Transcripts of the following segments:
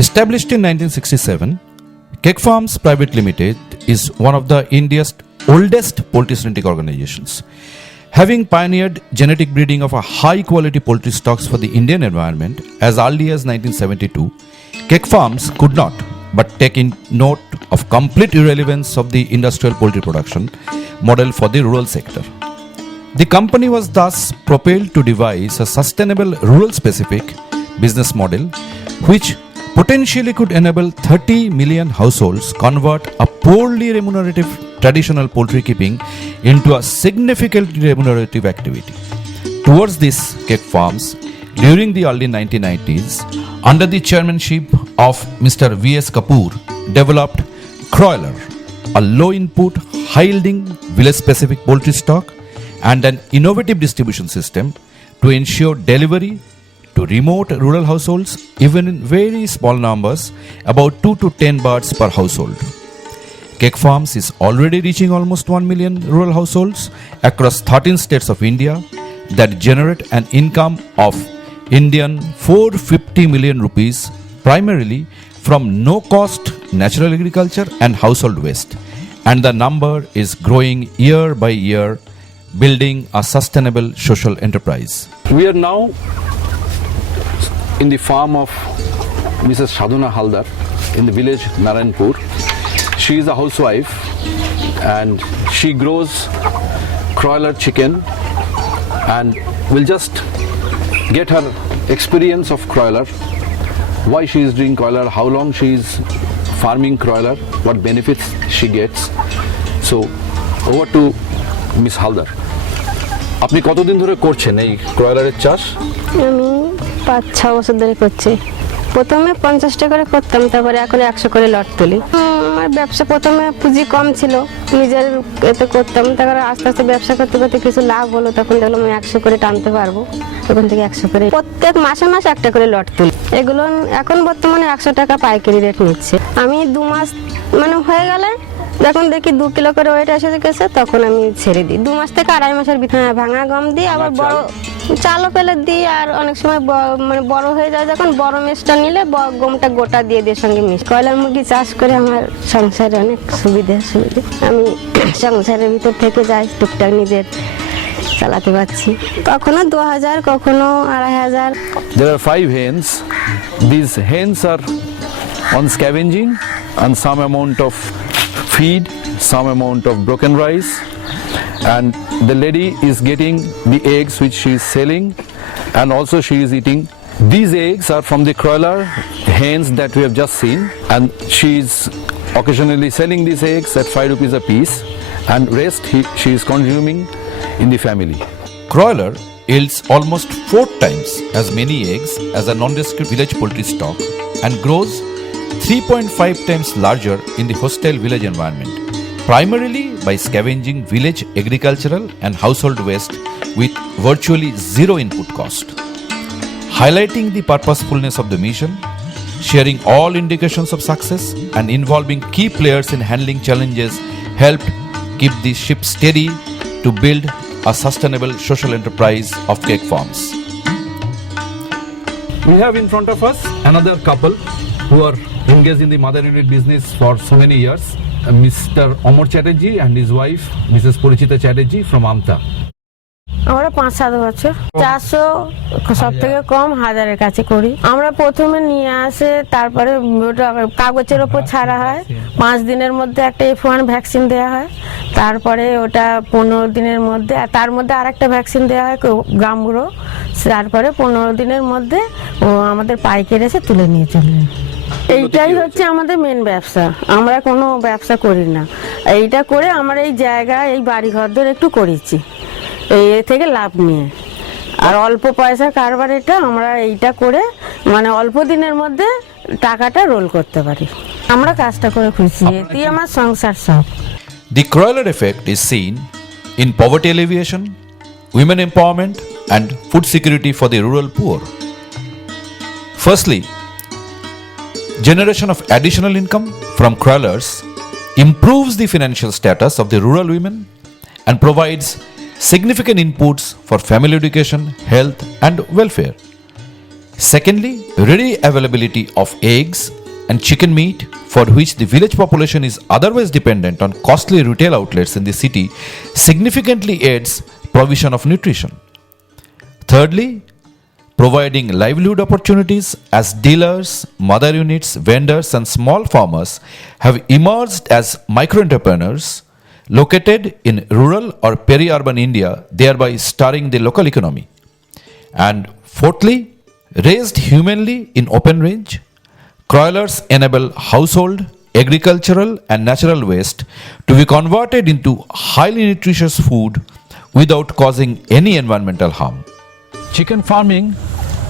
Established in 1967, Keggfarms Private Limited is one of the India's oldest poultry synthetic organizations. Having pioneered genetic breeding of a high-quality poultry stocks for the Indian environment as early as 1972, Keggfarms could not but take in note of complete irrelevance of the industrial poultry production model for the rural sector. The company was thus propelled to devise a sustainable rural-specific business model which potentially could enable 30 million households convert a poorly remunerative traditional poultry keeping into a significantly remunerative activity. Towards this, Keggfarms, during the early 1990s, under the chairmanship of Mr. V.S. Kapoor, developed Kuroiler, a low-input, high-yielding village-specific poultry stock and an innovative distribution system to ensure delivery to remote rural households, even in very small numbers, about 2 to 10 birds per household. Keggfarms is already reaching almost 1 million rural households across 13 states of India that generate an income of Indian 450 million rupees primarily from no-cost natural agriculture and household waste. And the number is growing year by year, building a sustainable social enterprise. We are now in the farm of Mrs. Sadhana Haldar in the village Narayanpur. She is a housewife and she grows Kuroiler chicken, and we'll just get her experience of Kuroiler, why she is doing Kuroiler, how long she is farming Kuroiler, what benefits she gets. So over to Miss Haldar. আপনি কতদিন ধরে করছেন এই ক্রয়লারের চাষ? আমি 5-6 বছর ধরে করছি। প্রথমে 50 টাকা করে করতাম, তারপরে এখন 100 করে লট তুলি। আমার ব্যবসা প্রথমে পুঁজি কম ছিল, নিজের এতে করতাম, তারপরে আস্তে আস্তে ব্যবসা করতে করতে কিছু লাভ হলো, তখন দেখলাম আমি 100 করে টানতে পারবো। তখন থেকে 100 করে প্রত্যেক মাসে মাসে একটা করে লট তুলি। এগুলো এখন বর্তমানে 100 টাকা পাইকারি রেট নিচ্ছে। আমি 2 মাস মানে হয়ে গেলে যখন দেখি 2 কিলো করে ওয়েট এসে গেছে, তখন আমি ছেড়ে দিই। 2 মাস থেকে 2.5 মাসের ভিতরে ভাঙা গম দিই, আবার বড় চালও ফেলে দিই, আর অনেক সময় মানে বড় হয়ে যায় যখন, বড় মেশটা নিলে গমটা গোটা দিয়ে দিয়ে সঙ্গে মিশ। কয়লার মুরগি চাষ করে আমার সংসারে অনেক সুবিধা। আমি সংসারের ভিতর থেকে যাই, টুকটাক নিজের চালাতে পারছি। কখনো 2000, কখনো 2500। There are 5 hens. These hens are on scavenging and some amount of feed, some amount of broken rice, and the lady is getting the eggs which she is selling, and also she is eating. These eggs are from the Kuroiler hens that we have just seen, and she is occasionally selling these eggs at 5 rupees a piece, and rest she is consuming in the family. Kuroiler yields almost 4 times as many eggs as a nondescript village poultry stock and grows 3.5 times larger in the hostile village environment, primarily by scavenging village agricultural and household waste with virtually zero input cost. Highlighting the purposefulness of the mission, sharing all indications of success, and involving key players in handling challenges helped keep the ship steady to build a sustainable social enterprise of Keggfarms. We have in front of us another couple who are engaged in the mother unit business for so many years, Mr. Amar Chatterjee and his wife, Mrs. Purichita Chatterjee from Amta. আমরা 5-7 বছর চারশো সব থেকে কম 1000-এর কাছে করি। আমরা প্রথমে নিয়ে আসে, তারপরে ওটা কাগজের ওপর ছাড়া হয়, 5 দিনের মধ্যে একটা F1 ভ্যাকসিন দেওয়া হয়, তারপরে ওটা 15 দিনের মধ্যে, আর তার মধ্যে আরেকটা ভ্যাকসিন দেওয়া হয় গ্রামগুলো, তারপরে 15 দিনের মধ্যে ও আমাদের পাইকারি এসে তুলে নিয়ে চলে। এইটাই হচ্ছে আমাদের মেন ব্যবসা, আমরা কোনো ব্যবসা করি না। এইটা করে আমরা এই জায়গা, এই বাড়ি ঘর ধরে একটু করেছি, এই থেকে লাভ নিয়ে। আর অল্প পয়সা কারবার এটা, আমরা এইটা করে মানে অল্প দিনের মধ্যে টাকাটা রোল করতে পারি। আমরা কাজটা করে খুশি, এতেই আমার সংসার সব। The Kuroiler effect is seen in poverty alleviation, women empowerment, and food security for the rural poor. Firstly, generation of additional income from Kuroilers improves the financial status of the rural women and provides significant inputs for family education, health, and welfare. Secondly, ready availability of eggs and chicken meat, for which the village population is otherwise dependent on costly retail outlets in the city, significantly aids provision of nutrition. Thirdly, providing livelihood opportunities as dealers, mother units, vendors, and small farmers have emerged as micro entrepreneurs located in rural or peri-urban India, thereby stirring the local economy. And fourthly, raised humanly in open range, Kuroilers enable household, agricultural, and natural waste to be converted into highly nutritious food without causing any environmental harm. Chicken farming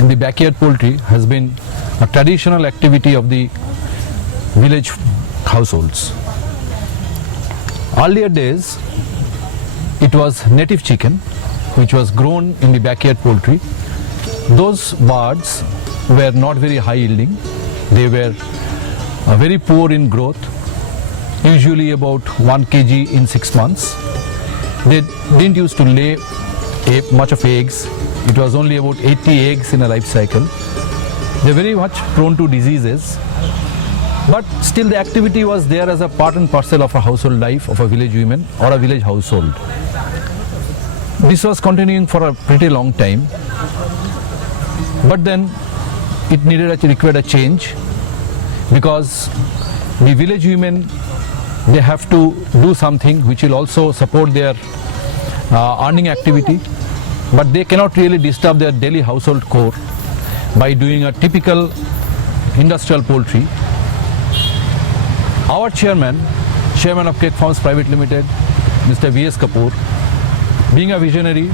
in the backyard poultry has been a traditional activity of the village households. Earlier days, it was native chicken which was grown in the backyard poultry. Those birds were not very high yielding. They were very poor in growth, usually about 1 kg in 6 months. They didn't used to lay much of eggs. It was only about 80 eggs in a life cycle. They're very much prone to diseases, but still the activity was there as a part and parcel of a household life of a village woman or a village household. This was continuing for a pretty long time, but then it required a change, because the village women, they have to do something which will also support their earning activity, but they cannot really disturb their daily household core by doing a typical industrial poultry. Our chairman of Keggfarms Private Limited, Mr. V.S. Kapoor, being a visionary,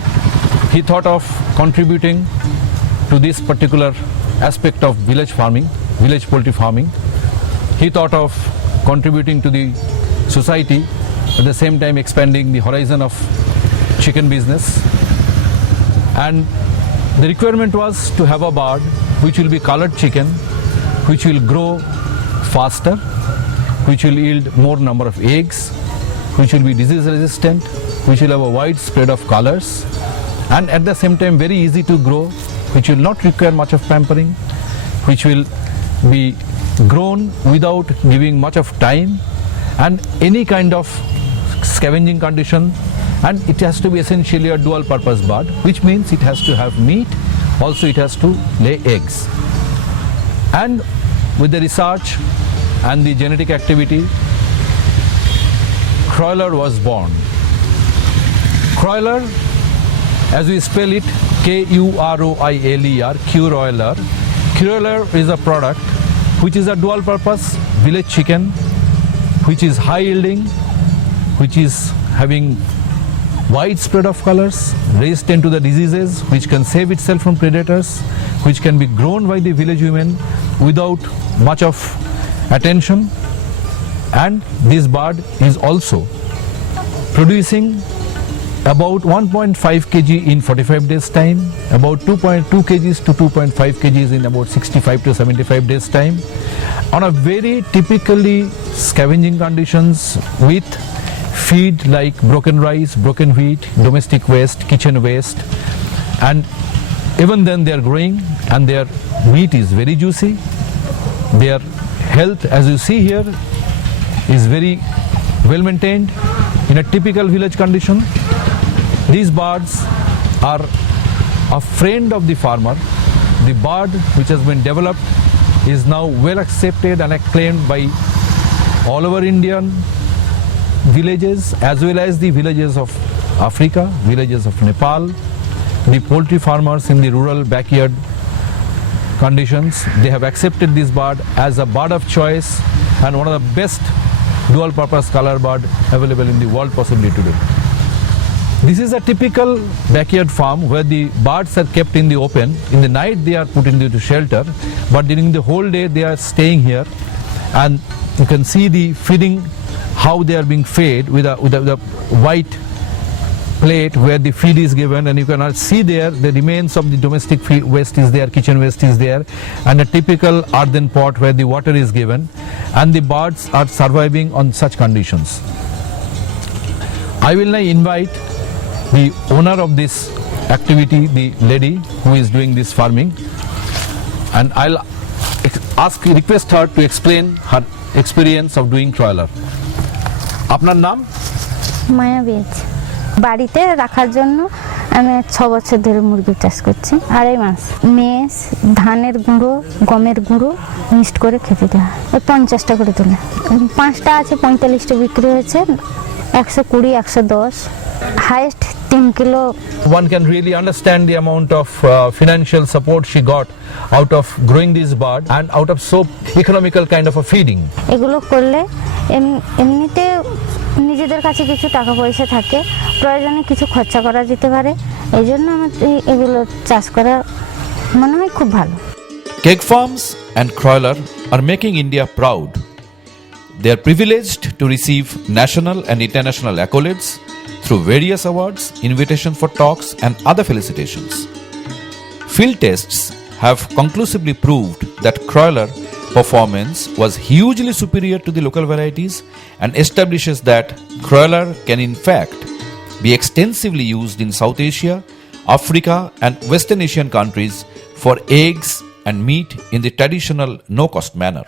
he thought of contributing to this particular aspect of village farming, village poultry farming. He thought of contributing to the society, at the same time expanding the horizon of chicken business. And the requirement was to have a bird which will be colored chicken, which will grow faster, which will yield more number of eggs, which will be disease resistant, which will have a wide spread of colors, and at the same time very easy to grow, which will not require much of pampering, which will be grown without giving much of time and any kind of scavenging condition. And it has to be essentially a dual purpose bird, which means it has to have meat, also it has to lay eggs. And with the research and the genetic activity, Kuroiler was born. Kuroiler, as we spell it, Kuroiler, Kuroiler. Kuroiler is a product which is a dual purpose village chicken, which is high yielding, which is having wide spread of colors, resistant to the diseases, which can save itself from predators, which can be grown by the village women without much of attention. And this bird is also producing about 1.5 kg in 45 days time, about 2.2 kgs to 2.5 kgs in about 65 to 75 days time, on a very typically scavenging conditions with feed like broken rice, broken wheat, domestic waste, kitchen waste, and even then they are growing and their meat is very juicy. Their health, as you see here, is very well maintained in a typical village condition. These birds are a friend of the farmer. The bird which has been developed is now well accepted and acclaimed by all over Indian villages as well as the villages of Africa, villages of Nepal. The poultry farmers in the rural backyard conditions, they have accepted this bird as a bird of choice and one of the best dual purpose color bird available in the world possibly today. This is a typical backyard farm where the birds are kept in the open. In the night they are put into shelter, but during the whole day they are staying here, and you can see the feeding, how they are being fed with a white plate where the feed is given, and you can see there the remains of the domestic waste is there, kitchen waste is there, and a typical earthen pot where the water is given, and the birds are surviving on such conditions. I will now invite the owner of this activity, the lady who is doing this farming. and I'll request her to explain her experience of doing Kuroiler. আপনার নাম? মায়া বীজ বাড়িতে রাখার জন্য আমি 6 বছর ধরে মুরগি চাষ করছি। 2.5 মাস মেষ, ধানের গুঁড়ো, গমের গুঁড়ো মিক্সড করে খেতে দেওয়া, 50টা করে তোলে। 5টা আছে, 45টা বিক্রি হয়েছে, 120, 110, highest 3 kilo. One can really understand the amount of financial support she got out of growing this bird and out of so economical kind of a feeding. এগুলো করলে এমনিতে নিজেদের কাছে কিছু টাকা পয়সা থাকে, প্রয়োজনে কিছু খরচা করা যেতে পারে, এই জন্য আমার এগুলো চাষ করা মনে হয় খুব ভালো। Keggfarms and Kuroiler are making India proud. They are privileged to receive national and international accolades through various awards, invitation for talks and other felicitations. Field tests have conclusively proved that Kuroiler performance was hugely superior to the local varieties and establishes that Kuroiler can in fact be extensively used in South Asia, Africa and Western Asian countries for eggs and meat in the traditional no-cost manner.